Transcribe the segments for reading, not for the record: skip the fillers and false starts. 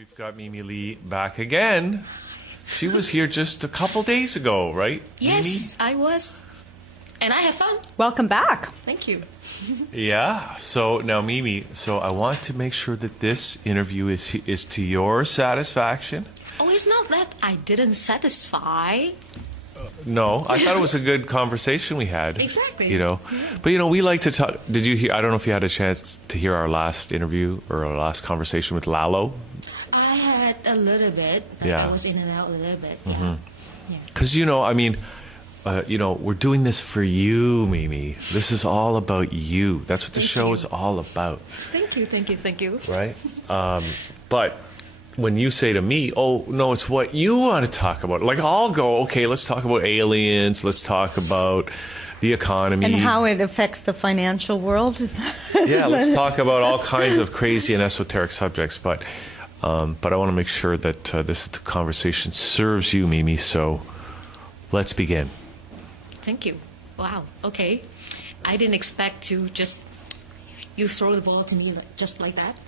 We've got Mimi Lee back again. She was here just a couple days ago, right? Yes, Mimi? I was. And I had fun. Welcome back. Thank you. Yeah. So now, Mimi, I want to make sure that this interview is to your satisfaction. Oh, it's not that I didn't satisfy. No, I thought it was a good conversation we had. Exactly. You know, but we like to talk. Did you hear? I don't know if you had a chance to hear our last interview or our last conversation with Lalo. I had a little bit. Yeah. I was in and out a little bit. Mm-hmm. Yeah. Because we're doing this for you, Mimi. This is all about you. That's what the show is all about. Thank you. Right. But when you say to me, oh, no, it's what you want to talk about. Like, I'll go, okay, let's talk about aliens. Let's talk about the economy. And how it affects the financial world. Yeah, let's talk about all kinds of crazy and esoteric subjects. But I want to make sure that this conversation serves you, Mimi. So let's begin. Thank you. Wow. Okay. I didn't expect to you throw the ball to me just like that.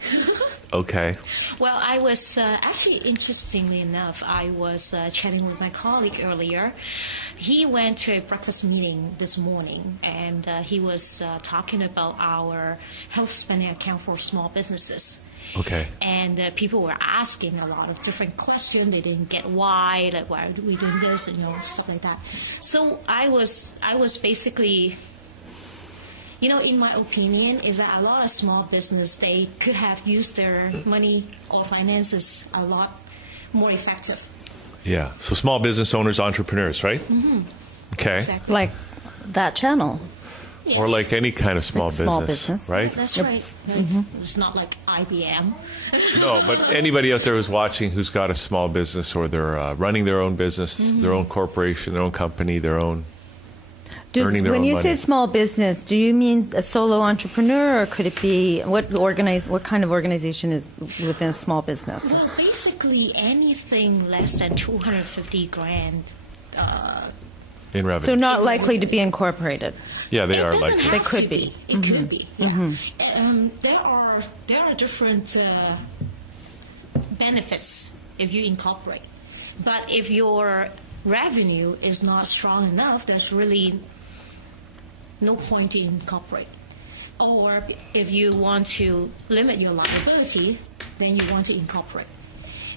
Okay. Well, I was actually, interestingly enough, I was chatting with my colleague earlier. He went to a breakfast meeting this morning, and he was talking about our health spending account for small businesses. Okay. And people were asking a lot of different questions. They didn't get why, like, why are we doing this, and stuff like that. So I was basically, in my opinion, is that a lot of small business, they could have used their money or finances a lot more effective. Yeah. So small business owners, entrepreneurs, right? Mm-hmm. Okay. Exactly. Like that channel. Yes. Or like any kind of small business, right? Yeah, that's right. Mm-hmm. It's not like IBM. No, but anybody out there who's watching who's got a small business or they're running their own business, their own corporation, their own company, earning their own money. When you say small business, do you mean a solo entrepreneur, or could it be what kind of organization is within a small business? Well, basically anything less than 250 grand. In revenue. So not likely to be incorporated. Yeah, they are likely. They could be. It could be. Yeah. There are different benefits if you incorporate, but if your revenue is not strong enough, there's really no point to incorporate. Or if you want to limit your liability, then you want to incorporate.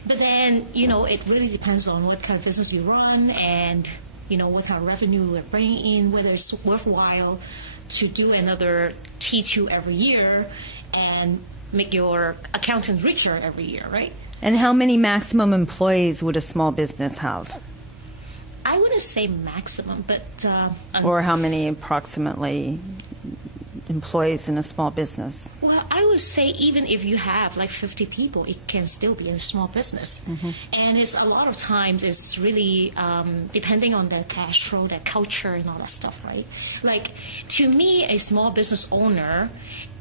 But then it really depends on what kind of business you run and what kind of revenue we're bringing in, whether it's worthwhile to do another T2 every year and make your accountant richer every year, right? And how many maximum employees would a small business have? I wouldn't say maximum, but... or how many approximately employees in a small business? Well, I would say even if you have like 50 people, it can still be a small business. Mm-hmm. And it's a lot of times it's really depending on their cash flow, their culture, and all that stuff, right? Like, to me, a small business owner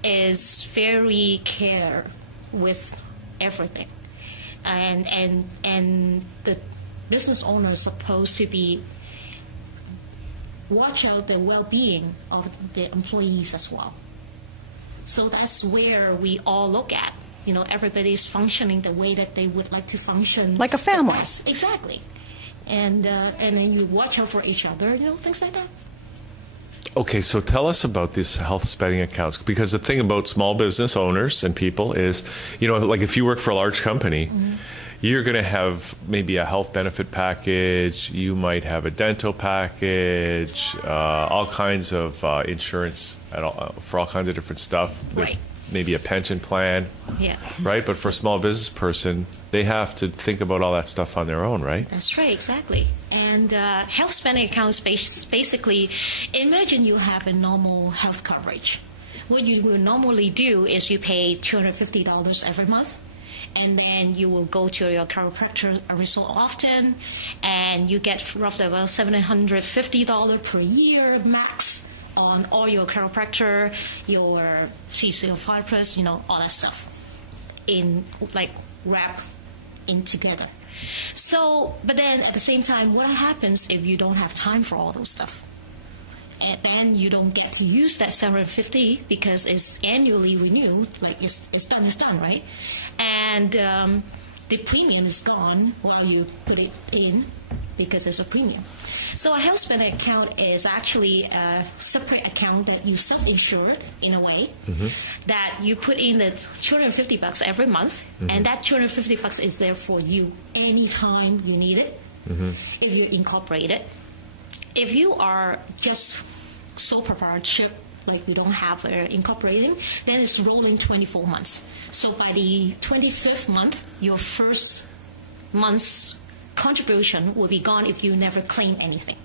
is very care with everything. And the business owner is supposed to be watch out the well-being of the employees as well. So that's where we all look at. Everybody's functioning the way that they would like to function. Like a family. Exactly. And then you watch out for each other, things like that. Okay, so tell us about these health spending accounts, because the thing about small business owners and people is, like if you work for a large company, you're going to have maybe a health benefit package, you might have a dental package, all kinds of insurance for all kinds of different stuff. Right. Maybe a pension plan. Yeah. Right? But for a small business person, they have to think about all that stuff on their own, right? That's right, exactly. And health spending accounts basically, imagine you have a normal health coverage. What you will normally do is you pay $250 every month. And then you will go to your chiropractor every so often, and you get roughly about $750 per year max on all your chiropractor, your physiotherapist, all that stuff, wrap in together. So, but then at the same time, what happens if you don't have time for all those stuff? And then you don't get to use that $750 because it's annually renewed, like it's done, right? And the premium is gone while you put it in because it's a premium. So a health spending account is actually a separate account that you self-insured in a way, that you put in the $250 every month, and that $250 is there for you anytime you need it, if you incorporate it. If you are just sole proprietorship, like we don't have incorporating, then it's rolling 24 months. So by the 25th month, your first month's contribution will be gone if you never claim anything.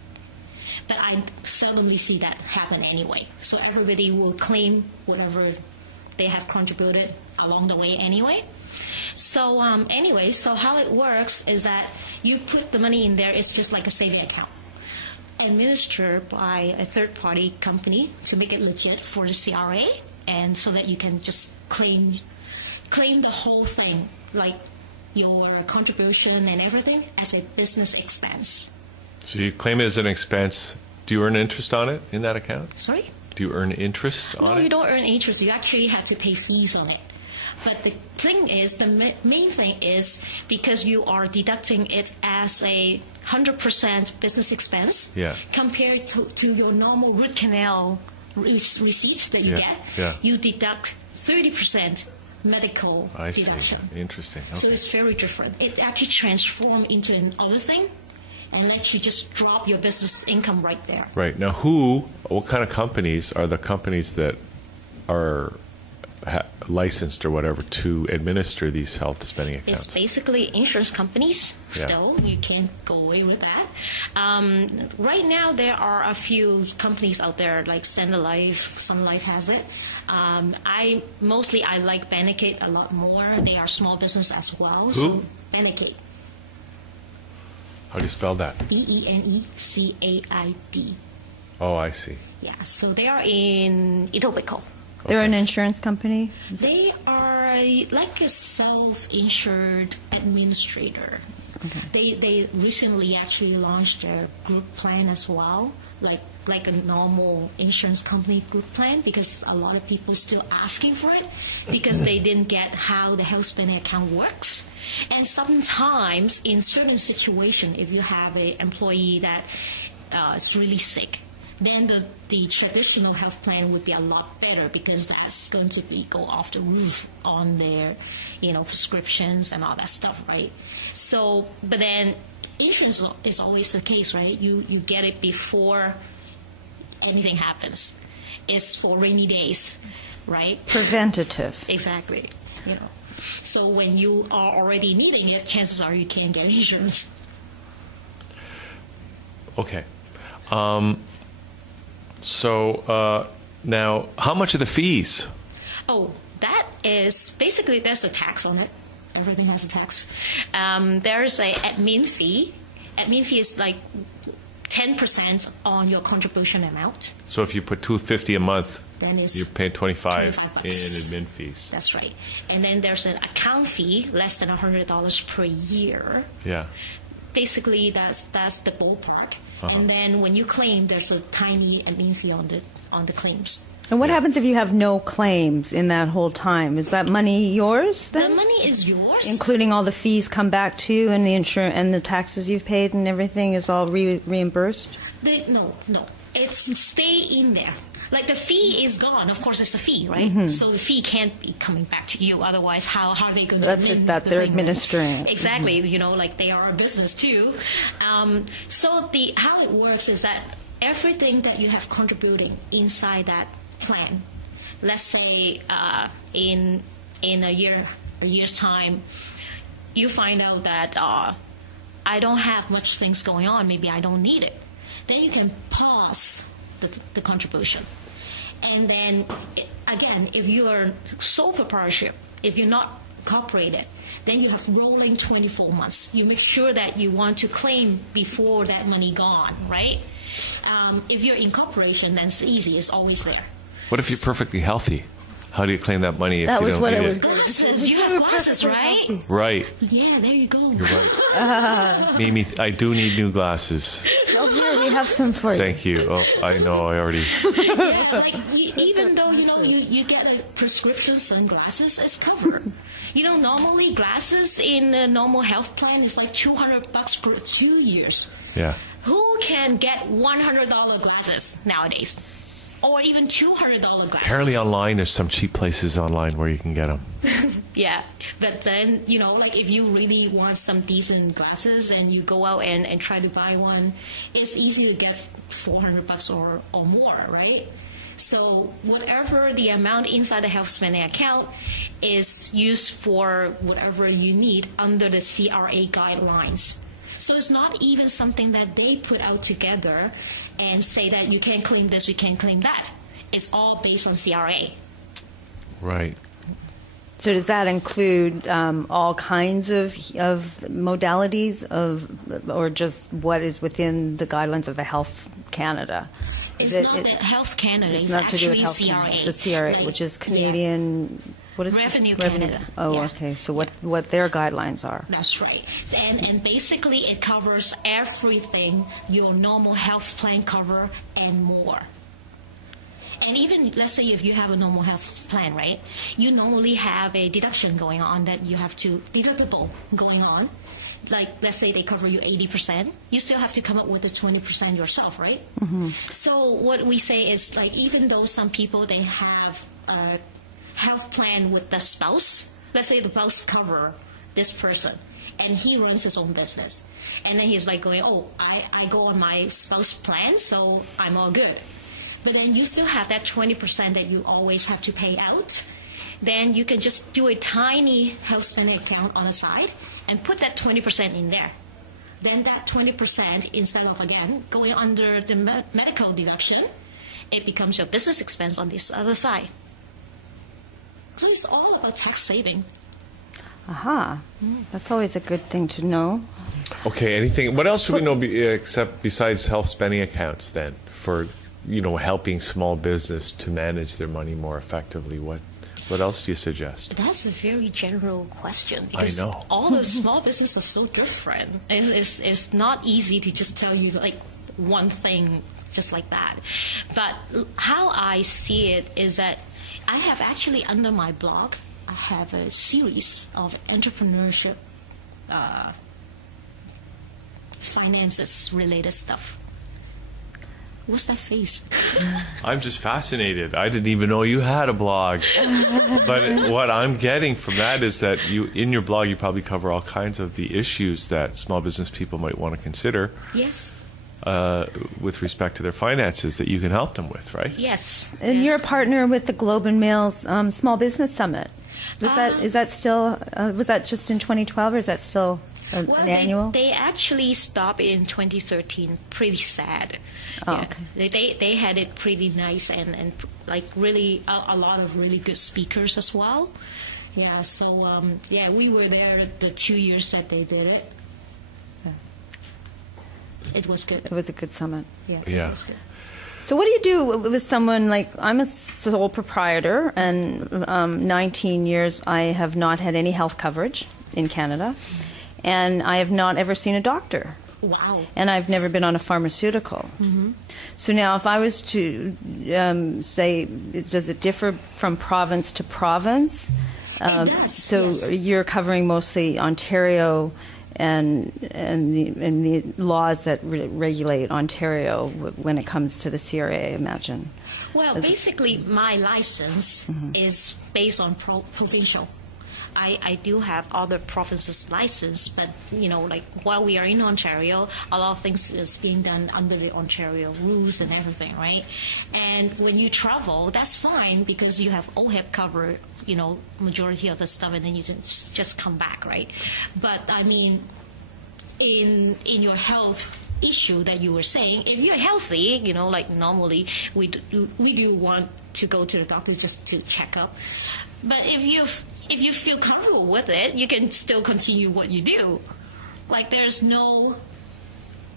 But I seldomly see that happen anyway. So everybody will claim whatever they have contributed along the way anyway. So anyway, so how it works is that you put the money in there. It's just like a saving account, administered by a third-party company to make it legit for the CRA, and so that you can just claim the whole thing, like your contribution and everything, as a business expense. So you claim it as an expense. Do you earn interest on it in that account? Sorry? Do you earn interest on it? No, you don't earn interest. You actually have to pay fees on it. But the thing is, the main thing is, because you are deducting it as a 100% business expense, compared to your normal root canal receipts that you get, you deduct 30% medical deduction. Interesting. Okay. So it's very different. It actually transforms into another thing and lets you just drop your business income right there. Right. Now, what kind of companies are the companies that are licensed or whatever to administer these health spending accounts? It's basically insurance companies still. You can't go away with that. Right now, there are a few companies out there, like Standard Life, Sun Life has it. I like Benecate a lot more. They are small business as well. Who? So Benecate. How do you spell that? Benecade. Oh, I see. Yeah, so they are in Etobicoke. They're an insurance company? They are like a self-insured administrator. Okay. They recently actually launched their group plan as well, like a normal insurance company group plan, because a lot of people still asking for it because they didn't get how the health spending account works. And sometimes in certain situation, if you have an employee that is really sick, then the traditional health plan would be a lot better, because that's going to go off the roof on their, prescriptions and all that stuff, right? So, but then insurance is always the case, right? You get it before anything happens. It's for rainy days, right? Preventative. Exactly. So when you are already needing it, chances are you can't get insurance. Okay. So now, how much are the fees? Oh, that is basically, there's a tax on it. Everything has a tax. There's a admin fee. Admin fee is like 10% on your contribution amount. So if you put $250 a month, then you're paying $25 $25 in admin fees. That's right. And then there's an account fee, less than $100 per year. Yeah. Basically, that's the ballpark. And then when you claim, there's a tiny admin fee on the claims. And what happens if you have no claims in that whole time? Is that money yours then? The money is yours, including all the fees come back to you, and the insurance and the taxes you've paid and everything is all reimbursed? No. It's stay in there. Like the fee is gone. Of course, it's a fee, right? So the fee can't be coming back to you. Otherwise, how are they going to? That's it. That they're administering. Exactly. Like they are a business too. So how it works is that everything that you have contributing inside that plan, let's say in a year's time, you find out that I don't have much things going on. Maybe I don't need it. Then you can pause the contribution. And then, again, if you are sole proprietorship, if you're not incorporated, then you have rolling 24 months. You make sure that you want to claim before that money gone, right? If you're incorporation, then it's easy. It's always there. What if you're perfectly healthy? How do you claim that money if That you was don't what need I was it? going to Glasses. You have glasses, right? Right. Yeah, there you go. You're right. Mimi, I do need new glasses. Oh, here, we have some for you. Thank you. Oh, I know. I already. Yeah, like even though you get a prescription sunglasses, it's covered. Normally glasses in a normal health plan is like $200 for 2 years. Yeah. Who can get $100 glasses nowadays, or even $200 glasses? Apparently online, there's some cheap places online where you can get them. Yeah, but then like if you really want some decent glasses and you go out and try to buy one, it's easy to get $400 or more, right? So whatever the amount inside the health spending account is used for whatever you need under the CRA guidelines. So it's not even something that they put out together and say that you can't claim this, you can't claim that. It's all based on CRA. Right. So does that include all kinds of modalities or just what is within the guidelines of the Health Canada? It's not that Health Canada, it's not to do with actually Health CRA. Canada. It's the CRA, Like, which is Canadian. Yeah. What is Revenue it? Canada. Oh, Yeah. okay. So what their guidelines are? That's right. And basically it covers everything your normal health plan cover and more. And even, let's say if you have a normal health plan, right, you normally have a deduction going on that you have to, deductible going on. Like, let's say they cover you 80%, you still have to come up with the 20% yourself, right? Mm-hmm. So what we say is, like, even though some people, they have a health plan with the spouse, let's say the spouse cover this person, and he runs his own business. And then he's like going, oh, I go on my spouse plan, so I'm all good. But then you still have that 20% that you always have to pay out. Then you can just do a tiny health spending account on the side and put that 20% in there. Then that 20%, instead of, again, going under the medical deduction, it becomes your business expense on this other side. So it's all about tax saving. Aha. That's always a good thing to know. Okay. Anything? What else should we know except besides health spending accounts then for helping small business to manage their money more effectively? What else do you suggest? That's a very general question. I Because know. all the small businesses are so different. It's not easy to just tell you like one thing just like that. But how I see it is that I have actually under my blog, I have a series of entrepreneurship finances related stuff. What's that face? I'm just fascinated. I didn't even know you had a blog. But what I'm getting from that is that in your blog, you probably cover all kinds of the issues that small business people might want to consider. Yes. With respect to their finances that you can help them with, right? Yes. And yes. you're a partner with the Globe and Mail's Small Business Summit. Is that still, was that just in 2012 or is that still an annual? They actually stopped in 2013. Pretty sad. Oh, yeah. okay. They had it pretty nice and like really a lot of really good speakers as well. Yeah. So we were there the 2 years that they did it. Yeah. It was good. It was a good summit. Yeah. Yeah. It was good. So what do you do with someone like, I'm a sole proprietor and 19 years I have not had any health coverage in Canada and I have not ever seen a doctor. Wow. And I've never been on a pharmaceutical. Mm-hmm. So now if I was to say, does it differ from province to province? It does, so yes. You're covering mostly Ontario and the laws that regulate Ontario when it comes to the CRA, I imagine. Well, basically, my license is based on provincial. I do have other provinces' license, but like while we are in Ontario, a lot of things is being done under the Ontario rules and everything, right? And when you travel, that's fine because you have OHIP cover, majority of the stuff, and then you just come back, right? But I mean, in your health issue that you were saying, if you're healthy, like normally we do want to go to the doctor just to check up. But if you feel comfortable with it, you can still continue what you do. Like there's no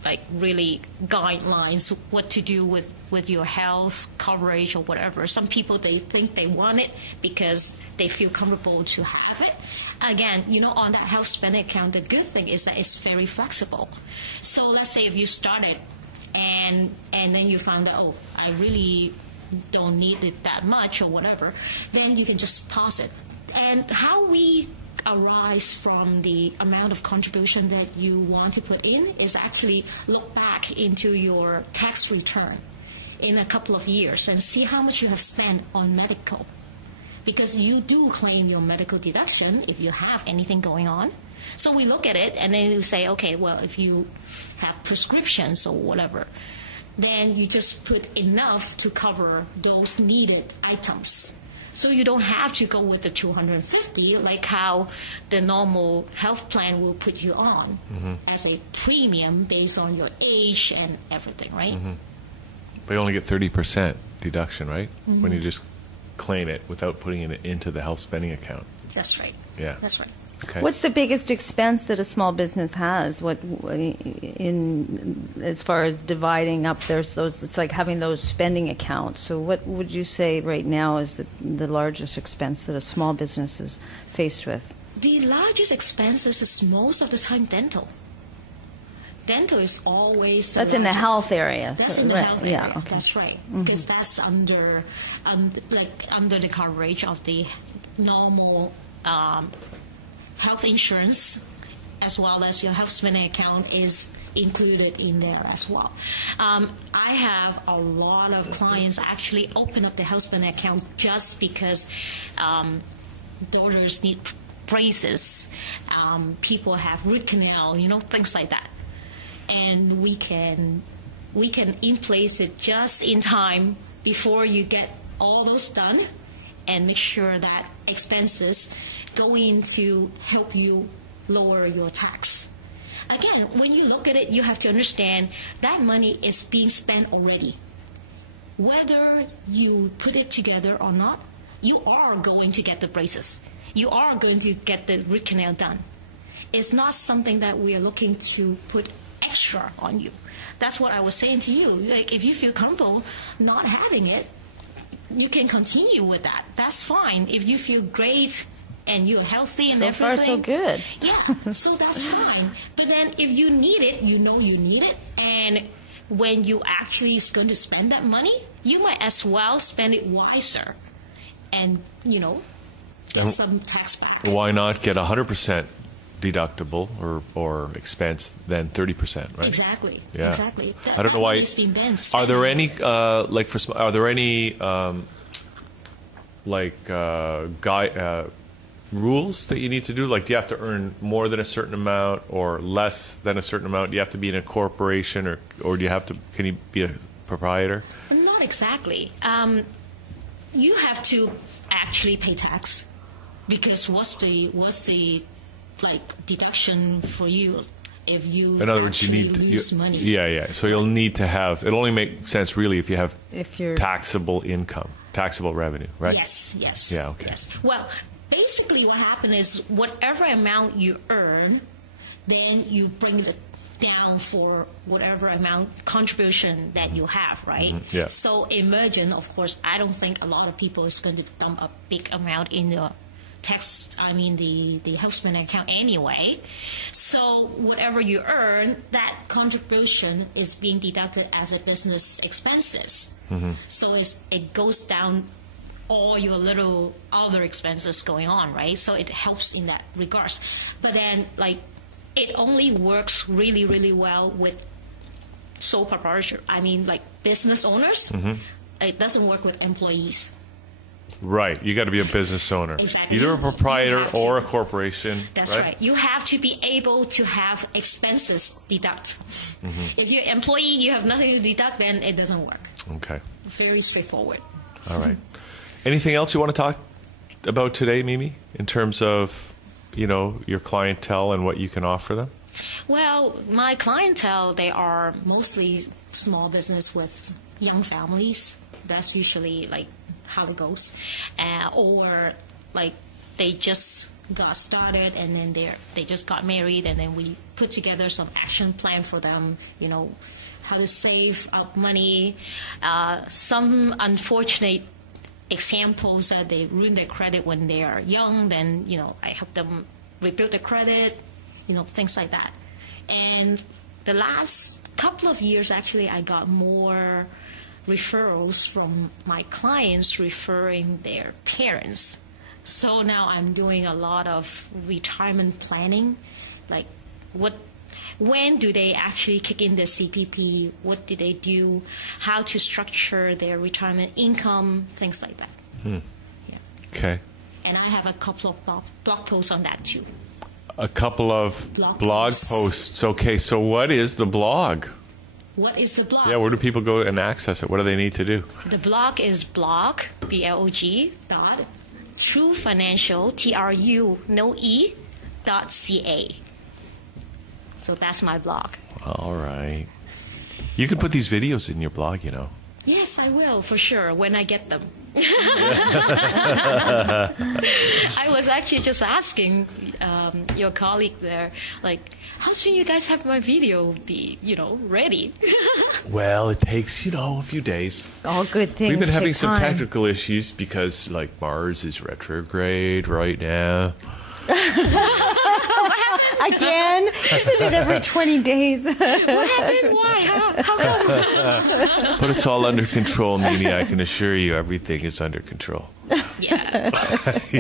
like really guidelines what to do with your health coverage or whatever. Some people, they think they want it because they feel comfortable to have it. Again, on that health spending account, the good thing is that it's very flexible. So let's say if you started and then you found out, oh, I really don't need it that much or whatever, then you can just pause it. And how we arise from the amount of contribution that you want to put in is actually look back into your tax return in a couple of years and see how much you have spent on medical. Because you do claim your medical deduction if you have anything going on. So we look at it and then you say, okay, well, if you have prescriptions or whatever, then you just put enough to cover those needed items. So you don't have to go with the 250 like how the normal health plan will put you on as a premium based on your age and everything, right? But you only get 30% deduction, right? When you just claim it without putting it into the health spending account. That's right. Yeah. That's right. Okay. What's the biggest expense that a small business has? What as far as dividing up? There's those. It's like having those spending accounts. So, what would you say right now is the largest expense that a small business is faced with? The largest expenses is most of the time dental. Dental is always that's in the health area. That's so, in the right, health yeah, area. okay. That's right, because that's under the coverage of the normal health insurance, as well as your health spending account is included in there as well. I have a lot of clients actually open up the health spending account just because daughters need braces, people have root canal, things like that. And we can in place it just in time before you get all those done and make sure that expenses go in to help you lower your tax. Again, when you look at it, you have to understand that money is being spent already. Whether you put it together or not, you are going to get the braces. You are going to get the root canal done. It's not something that we are looking to put extra on you. That's what I was saying to you. Like, if you feel comfortable not having it, you can continue with that. That's fine. If you feel great and you're healthy and everything. So far, so good. Yeah, so that's fine. But then if you need it, you know you need it. And when you actually is going to spend that money, you might as well spend it wiser and, get some tax back. Why not get 100% deductible or expense than 30%, right? Exactly. Yeah. Exactly. I don't know why. Are there any rules that you need to do? Like, do you have to earn more than a certain amount or less than a certain amount? Do you have to be in a corporation or do you have to? Can you be a proprietor? Not exactly. You have to actually pay tax because what's the deduction for you if you in other words, you need lose money? Yeah. So you'll need to have. It'll only make sense really if you're taxable income, taxable revenue, right? Yes. Yeah. Okay. Yes. Well, basically, what happens is whatever amount you earn, then you bring it down for whatever amount contribution that you have, right? Yeah. So emergent, of course, I don't think a lot of people is going to dump a big amount in the the health spending account anyway. So whatever you earn, that contribution is being deducted as a business expenses. So it goes down all your little other expenses going on, right? So it helps in that regards. But then, it only works really, really well with sole proprietor. Business owners. It doesn't work with employees. Right. You got to be a business owner. Exactly. Either a proprietor or a corporation. That's right. You have to be able to have expenses deduct. If you're an employee, you have nothing to deduct, then it doesn't work. Okay. Very straightforward. All right. Anything else you want to talk about today, Mimi, in terms of, your clientele and what you can offer them? Well, my clientele, they are mostly small business with young families. That's usually how it goes. Or they just got started, and then they just got married, and then we put together some action plan for them, how to save up money. Some unfortunate examples that they ruin their credit when they are young, then, I help them rebuild their credit, things like that. And the last couple of years, actually, I got more referrals from my clients referring their parents. So now I'm doing a lot of retirement planning, like when do they actually kick in the CPP, what do they do, how to structure their retirement income, things like that. Yeah. Okay. And I have a couple of blog posts on that too. A couple of blog posts. Okay, so what is the blog? What is the blog? Yeah, where do people go and access it? What do they need to do? The blog is blog, B-L-O-G, trufinancial, TRU.ca. So that's my blog. All right. You can put these videos in your blog, Yes, I will, for sure, when I get them. I was actually just asking your colleague there, like, how soon you guys have my video be, ready? Well, it takes, a few days. All good things. We've been having some time. technical issues because, Mars is retrograde right now. Again? Isn't it every 20 days? What happened? Why? How come? But it's all under control, Mimi. I can assure you everything is under control. Yeah.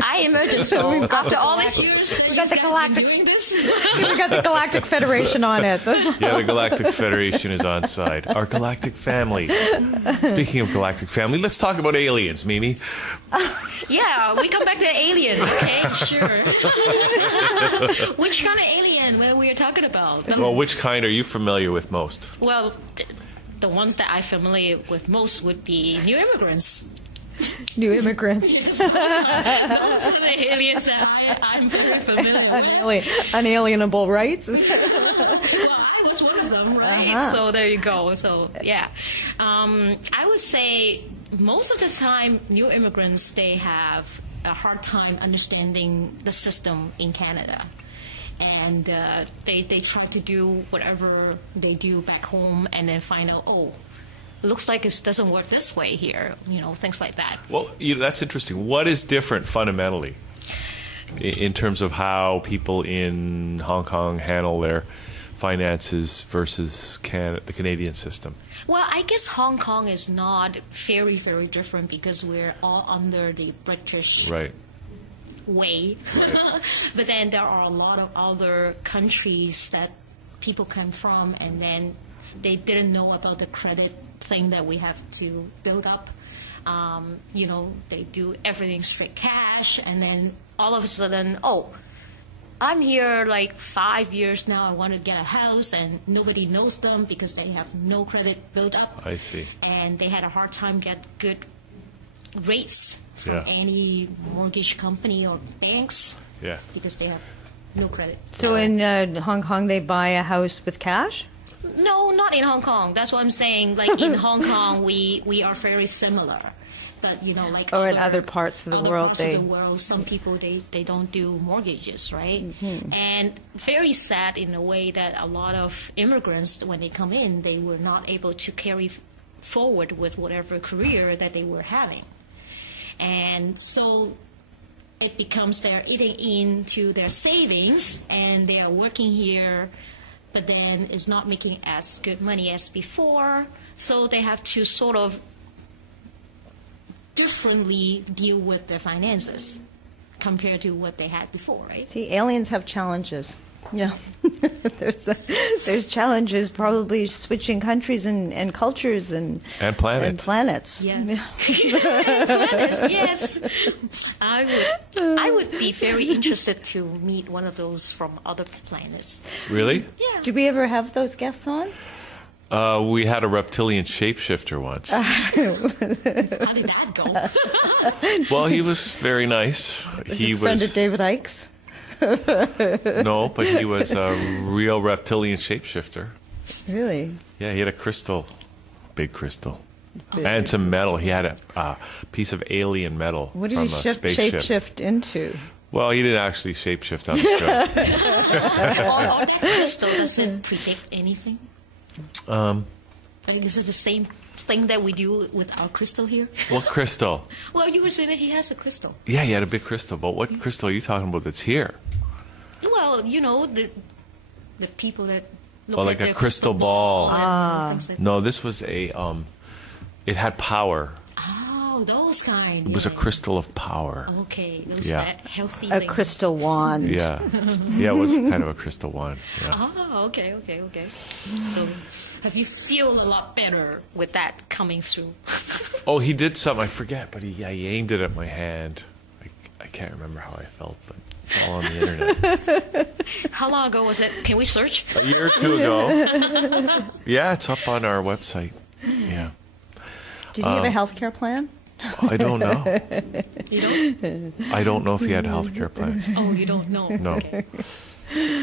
I imagine so. After all these years, we got the Galactic doing this. We got the Galactic Federation on it. Yeah, the Galactic Federation is on side. Our galactic family. Speaking of galactic family, let's talk about aliens, Mimi. Yeah, we come back to alien. Okay, sure. Which kind of alien were we talking about? Well, which kind are you familiar with most? Well, the ones that I'm familiar with most would be new immigrants. New immigrants. Yes, those are the aliens that I'm very familiar with. Unalienable rights. Well, I was one of them, right? So there you go. So, yeah. I would say most of the time, new immigrants, they have a hard time understanding the system in Canada. And they try to do whatever they do back home and then find out, it looks like it doesn't work this way here, things like that. Well, that's interesting. What is different fundamentally in terms of how people in Hong Kong handle their finances versus the Canadian system? Well, I guess Hong Kong is not very, very different because we're all under the British way. Right. But then there are a lot of other countries that people come from and then they didn't know about the credit thing that we have to build up. They do everything straight cash, and then all of a sudden, I'm here 5 years now, I want to get a house, and nobody knows them because they have no credit built up. I see. And they had a hard time get good rates from any mortgage company or banks because they have no credit. So in Hong Kong, they buy a house with cash? No, not in Hong Kong. That's what I'm saying. In Hong Kong, we are very similar. But, in other parts of the world, some people, they don't do mortgages, right? Mm-hmm. And very sad in a way that a lot of immigrants, when they come in, they were not able to carry forward with whatever career that they were having. And so it becomes they're eating into their savings, and they are working here, but then is not making as good money as before. So they have to sort of differently deal with their finances compared to what they had before, right? See, aliens have challenges. Yeah. There's challenges, probably switching countries and cultures and planets. Yeah. Planets, yes. I would be very interested to meet one of those from other planets. Really? Yeah. Did we ever have those guests on? We had a reptilian shapeshifter once. How did that go? Well, he was very nice. He was a friend of David Icke's? No, but he was a real reptilian shapeshifter. Really? Yeah, he had a crystal, big crystal, and some metal. He had a piece of alien metal from a spaceship. What did he shapeshift into? Well, he didn't actually shapeshift on the show. Or that crystal, does it predict anything? Like, is it the same thing that we do with our crystal here? What crystal? Well, you were saying that he has a crystal. Yeah, he had a big crystal. But what crystal are you talking about that's here? Well, you know, the people that look Oh, at like a their crystal ball. and things like No, this was a, it had power. Oh, those kind. It was a crystal of power. Okay, those Yeah. healthy A things. crystal wand. Yeah. Yeah, it was kind of a crystal wand. Yeah. Oh, okay. So, have you feel a lot better with that coming through? Oh, he did something. I forget, but he aimed it at my hand. I can't remember how I felt, but it's all on the internet. How long ago was it? Can we search? A year or two ago. Yeah, it's up on our website. Yeah. Did he have a healthcare plan? I don't know. You don't? I don't know if he had a health care plan. Oh, you don't know? No. Okay.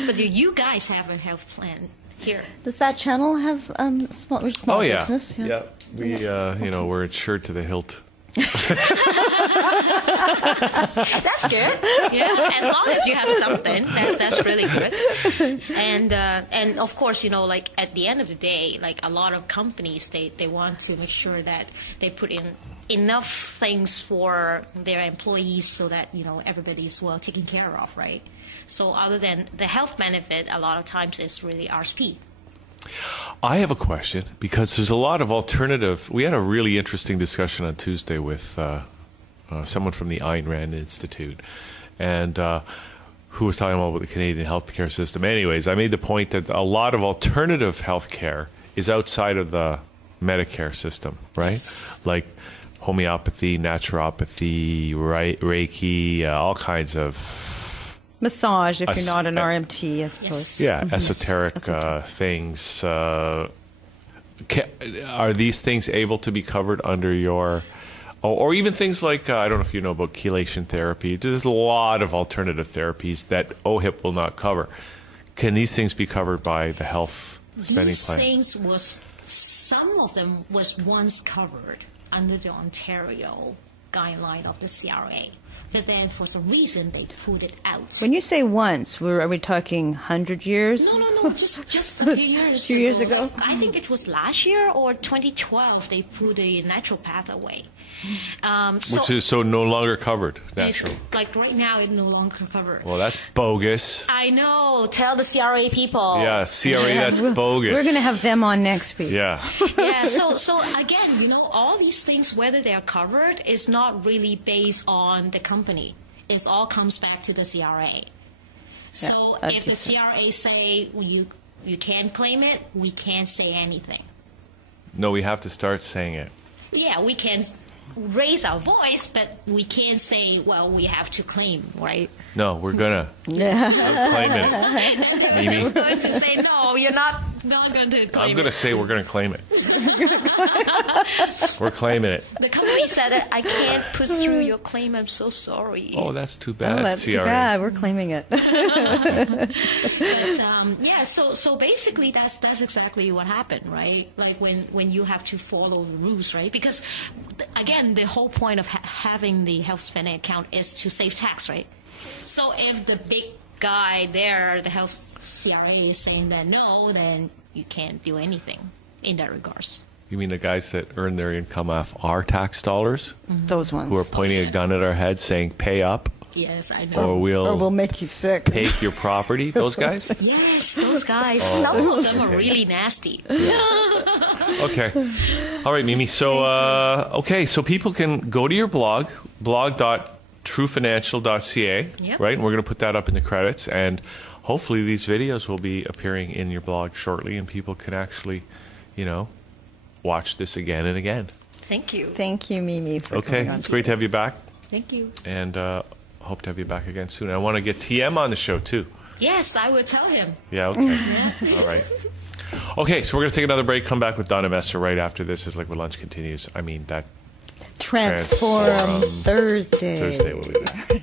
But do you guys have a health plan here? Does that channel have small Oh, yeah. business? Yeah. We, we're insured to the hilt. That's good. Yeah, as long as you have something, that's really good. And of course, you know, like at the end of the day, like a lot of companies, they want to make sure that they put in enough things for their employees so that, you know, everybody's well taken care of, right? So other than the health benefit, a lot of times it's really RSP. I have a question because there's a lot of alternative. We had a really interesting discussion on Tuesday with someone from the Ayn Rand Institute, and who was talking about the Canadian healthcare system. Anyways, I made the point that a lot of alternative healthcare is outside of the Medicare system, right? Yes. Like homeopathy, naturopathy, Reiki, all kinds of Massage, if you're not an RMT, I suppose. yeah, esoteric things. Are these things able to be covered under your, or even things like, I don't know if you know about chelation therapy. There's a lot of alternative therapies that OHIP will not cover. Can these things be covered by the health spending plan? These things some of them was once covered under the Ontario guideline of the CRA. But then, for some reason, they put it out. When you say once, are we talking 100 years? No, just a few years Few years ago? I think it was last year or 2012 they put the naturopath away. Which is so no longer covered, natural. Like right now, it's no longer covered. Well, that's bogus. I know. Tell the CRA people. Yeah, CRA, that's bogus. We're going to have them on next week. Yeah. Yeah, so again, you know, all these things, whether they are covered, is not really based on the company. It all comes back to the CRA. So if the CRA say you can't claim it, we can't say anything. No, we have to start saying it. Yeah, we can raise our voice, but we can't say, well, we have to claim, right? No, we're gonna. I'm claiming it. And just going to say, no, you're not going to claim I'm gonna say we're gonna claim it. We're claiming it. The company said that I can't put through your claim. I'm so sorry. Oh, that's too bad. Oh, that's CRA. too bad. We're claiming it. But yeah, so basically that's exactly what happened, right? Like when you have to follow the rules, right? Because again, the whole point of having the health spending account is to save tax, right? So if the big guy there, the health CRA, is saying that no, then you can't do anything in that regards. You mean the guys that earn their income off our tax dollars? Those ones. Who are pointing a gun at our head saying, pay up, Yes, I know. or we'll make you sick. take your property? Those guys? Yes, those guys. Some of them are really nasty. Okay. All right, Mimi. So, so people can go to your blog.trufinancial.ca, Yep. right? And we're going to put that up in the credits. And hopefully these videos will be appearing in your blog shortly, and people can actually, watch this again and again. Thank you. Thank you, Mimi, for Okay. coming on. It's great to have you back. Thank you. And hope to have you back again soon. I want to get TM on the show, too. Yes, I will tell him. Yeah, okay. All right. Okay, so we're going to take another break, come back with Donna Messer right after this as Liquid Lunch continues. I mean, that Transform Thursday. Thursday we'll be back.